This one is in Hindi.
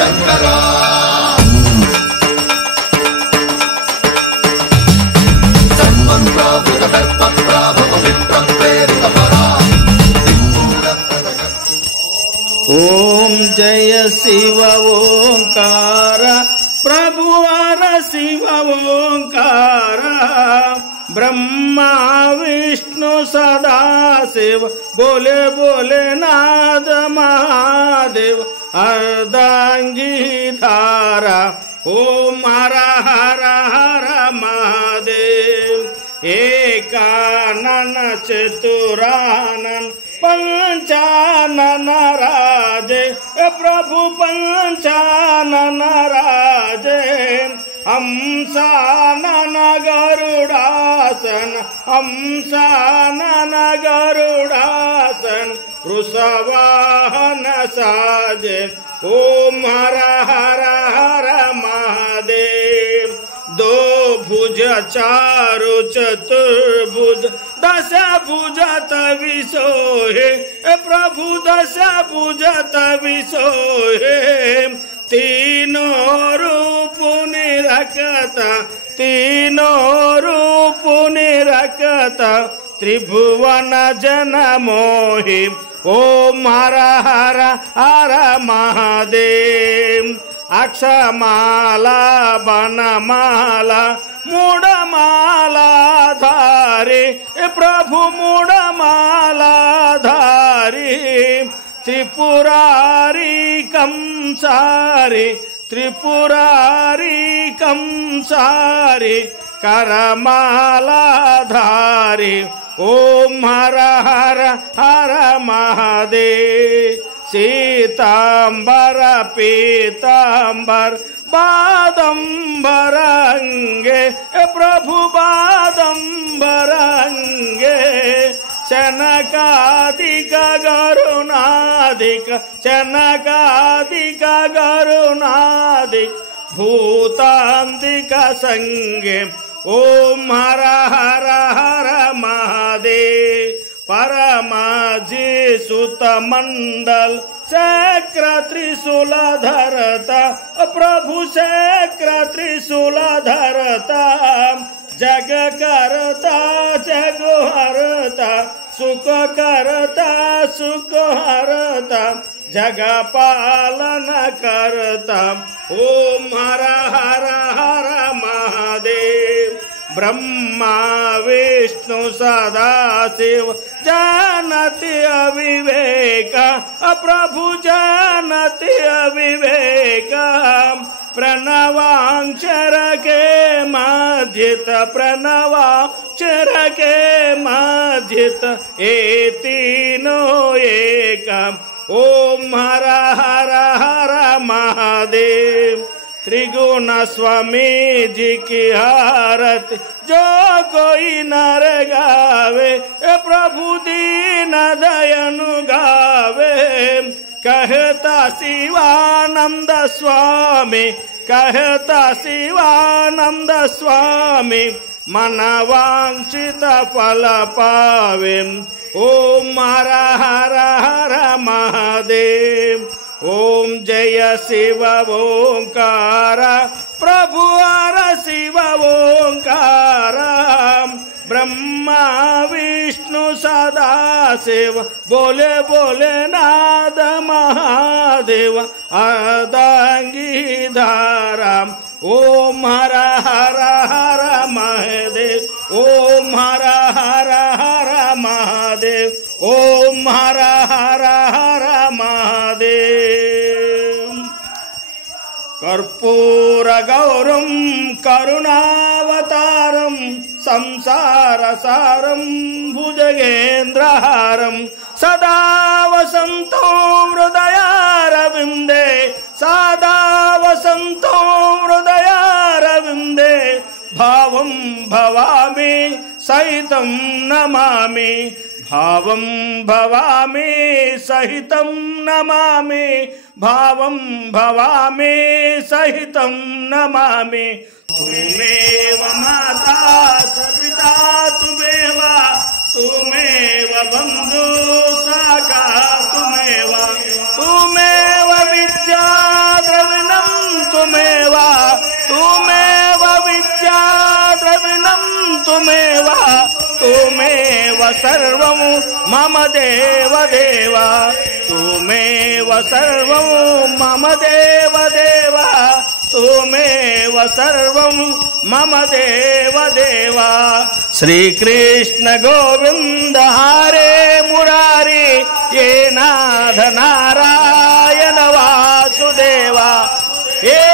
शंकर ओम जय शिव ओंकार प्रभु हर शिव ओंकार ब्रह्मा विष्णु सदा शिव बोले बोले नाद महादेव अर्धांगी धारा ओम हर हर हर महादेव एकानन चतुरानन पंचानन राजे प्रभु पंचानन राजे हंसानन गरुडासन हंसानन गरुडासन वृषवाहन साजे ओम हर हर हर महादेव दो भुज चारु चतुर्भुज दश भुज तविसोहे प्रभु दश भुज तविसोहे तीनों रूप निरखता तीनों रूप निरखता त्रिभुवन जन मोहि ओम हर हर हर महादेव अक्षमाला बनमाला मूढ़माला धारी प्रभु मूढ़माला धारी त्रिपुरारी कंसारी त्रिपुरारी कंसारी करमाला धारी ओम हर हर हर महादेव सीतांबर पीतांबर बादंबर अंगे प्रभु बादंबर अंगे शनकादिक गरुणादिक शनकादिक गरुणादिक भूतांदिक संगे ओम हर हर हर महादेव परमाजी सुत मंडल चक्र त्रिशूल धरता प्रभु चक्र त्रिशूल धरता जग करता जग हरता सुख करता सुख हरता जग पालन करता ओम हर हर हर महादेव ब्रह्मा विष्णु सदा शिव जानति अविवेक प्रभु जानति अविवेक प्रणवाक्षर के मध्यित प्रणवाक्षर के मध्यित ए तीनों एक ओम हर हर हर महादेव त्रिगुण स्वामी जी की आरती जो कोई नर गावे प्रभु दीन दयानु गावे कहता शिवानंद स्वामी कहता शिवानंद स्वामी मनवांछित फल पावे ओम हर हर हर महादेव ओम जय शिव ओंकार प्रभु हर शिव ओंकार ब्रह्मा विष्णु सदा शिव बोले बोले नाद महादेव अर्धांगी धारा ओम हर हर हर महादेव ओम हर हर हर महादेव ओम हर हर हर महादेव कर्पूर गौरम करुणावतारम संसार सारम भुजगेन्द्रहारम सदा वसंतो हृदयारविंदे सदा वसंतो हृदयारविंदे भावं भवामि सहितं नमामि भावं भवामि सहितं नमामि भावं भवामि सहितं नमामि तुमेव माता च पिता तुमेव बन्धु सखा तुमेव विद्या द्रव्य तुमेव सर्वं मम देव देव तुमेव सर्वं मम देव देव तुमेव सर्वं मम देव देव श्री कृष्ण गोविंद हरे मुरारी ये नाथ नारायण वासुदेवा हे